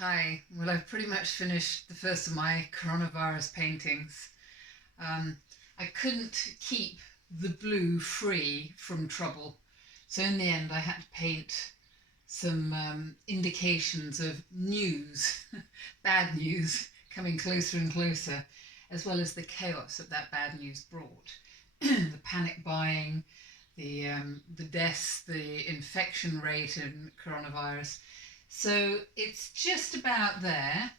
Hi. Well, I've pretty much finished the first of my coronavirus paintings. Um, I couldn't keep the blue free from trouble. So in the end, I had to paint some indications of news, bad news, coming closer and closer, as well as the chaos that bad news brought. The panic buying, the deaths, the infection rate in coronavirus. So it's just about there,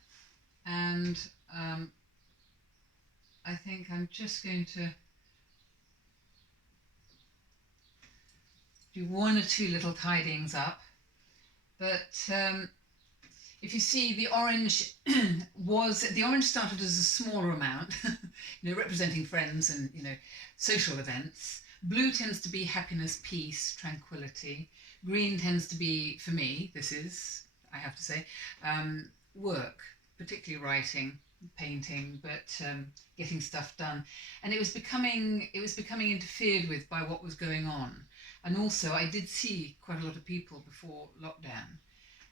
and um, I think I'm just going to do one or two little tidyings up. But if you see, the orange the orange started as a smaller amount, representing friends and social events. Blue tends to be happiness, peace, tranquility. Green tends to be, for me, this is, I have to say, work, particularly writing, painting, but getting stuff done. And it was becoming interfered with by what was going on. And also, I did see quite a lot of people before lockdown.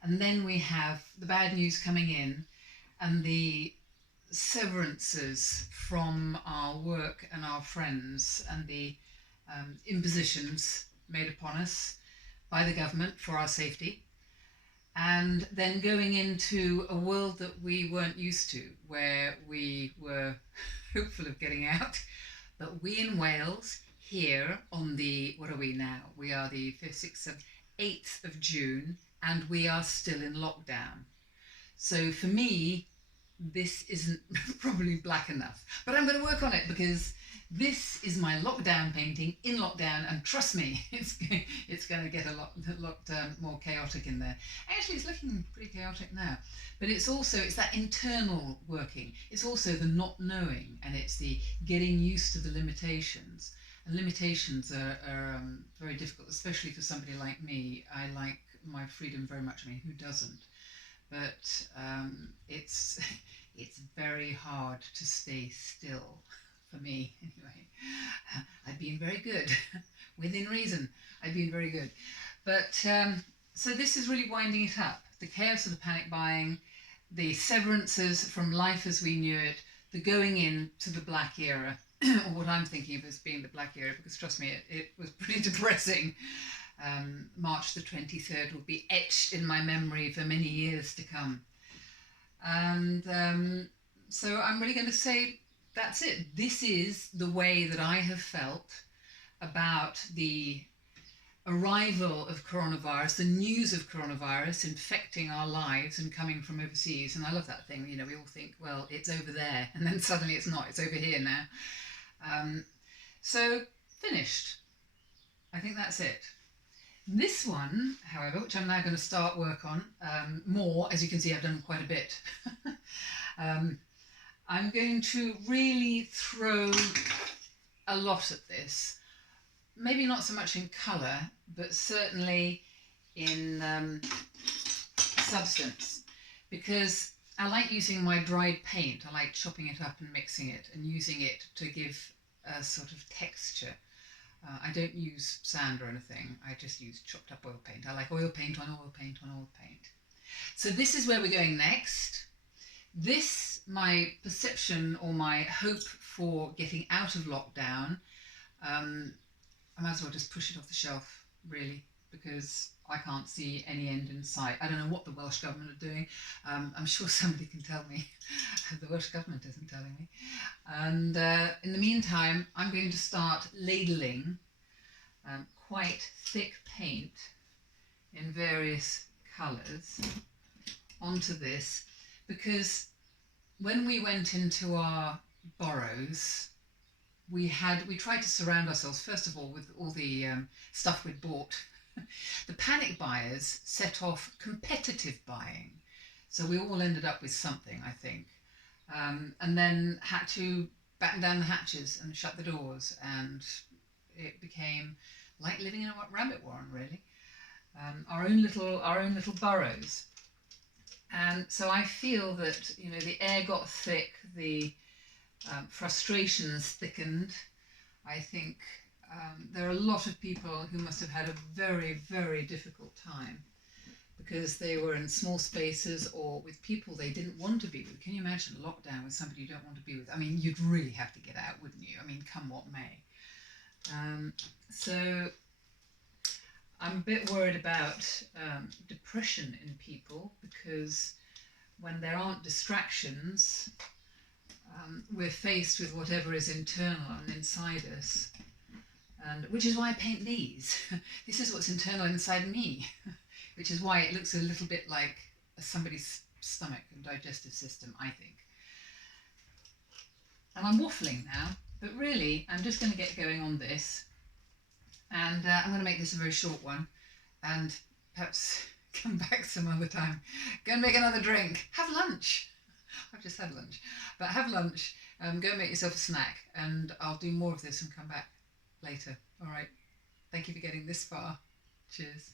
And then we have the bad news coming in and the severances from our work and our friends and the impositions made upon us by the government for our safety. And then going into a world that we weren't used to, where we were hopeful of getting out. But we in Wales, here on the, what are we now? We are the 5th, 6th, 7th, 8th of June, and we are still in lockdown. So for me, this isn't probably black enough. But I'm going to work on it because this is my lockdown painting in lockdown, and trust me, it's going to get a lot more chaotic in there. Actually, it's looking pretty chaotic now, but it's that internal working. It's also the not knowing, and it's the getting used to the limitations. And limitations are very difficult, especially for somebody like me. I like my freedom very much. I mean, who doesn't? But it's it's very hard to stay still for me anyway. I've been very good within reason. I've been very good, but so this is really winding it up. The chaos of the panic buying, the severances from life as we knew it, the going in to the black era, or what I'm thinking of as being the black era, because trust me, it was pretty depressing. March the 23rd will be etched in my memory for many years to come. And so I'm really going to say that's it. This is the way that I have felt about the arrival of coronavirus, the news of coronavirus infecting our lives and coming from overseas. And I love that thing. We all think, well, it's over there, and then suddenly it's not. It's over here now. Um, so finished. I think that's it. This one, however, which I'm now going to start work on more, as you can see, I've done quite a bit. um, I'm going to really throw a lot at this. Maybe not so much in colour, but certainly in substance, because I like using my dried paint. I like chopping it up and mixing it and using it to give a sort of texture. I don't use sand or anything. I just use chopped up oil paint. I like oil paint on oil paint on oil paint. So this is where we're going next. This, my perception or my hope for getting out of lockdown, I might as well just push it off the shelf, really, because I can't see any end in sight. I don't know what the Welsh Government are doing. I'm sure somebody can tell me. The Welsh Government isn't telling me. And in the meantime, I'm going to start ladling quite thick paint in various colours onto this, because when we went into our burrows, we tried to surround ourselves first of all with all the stuff we'd bought. The panic buyers set off competitive buying, so we all ended up with something, I think, and then had to batten down the hatches and shut the doors, and it became like living in a rabbit warren, really. Our own little burrows. And so I feel that the air got thick, the frustrations thickened. I think there are a lot of people who must have had a very, very difficult time, because they were in small spaces or with people they didn't want to be with. Can you imagine a lockdown with somebody you don't want to be with? I mean, you'd really have to get out, wouldn't you? I mean, come what may. So I'm a bit worried about depression in people, because when there aren't distractions, we're faced with whatever is internal and inside us. And which is why I paint these. This is what's internal inside me, which is why it looks a little bit like somebody's stomach and digestive system, I think. And I'm waffling now, but really I'm just going to get going on this, and I'm going to make this a very short one, and perhaps come back some other time. Go and make another drink. Have lunch. I've just had lunch, but have lunch. Go and make yourself a snack, and I'll do more of this and come back later. All right. Thank you for getting this far. Cheers.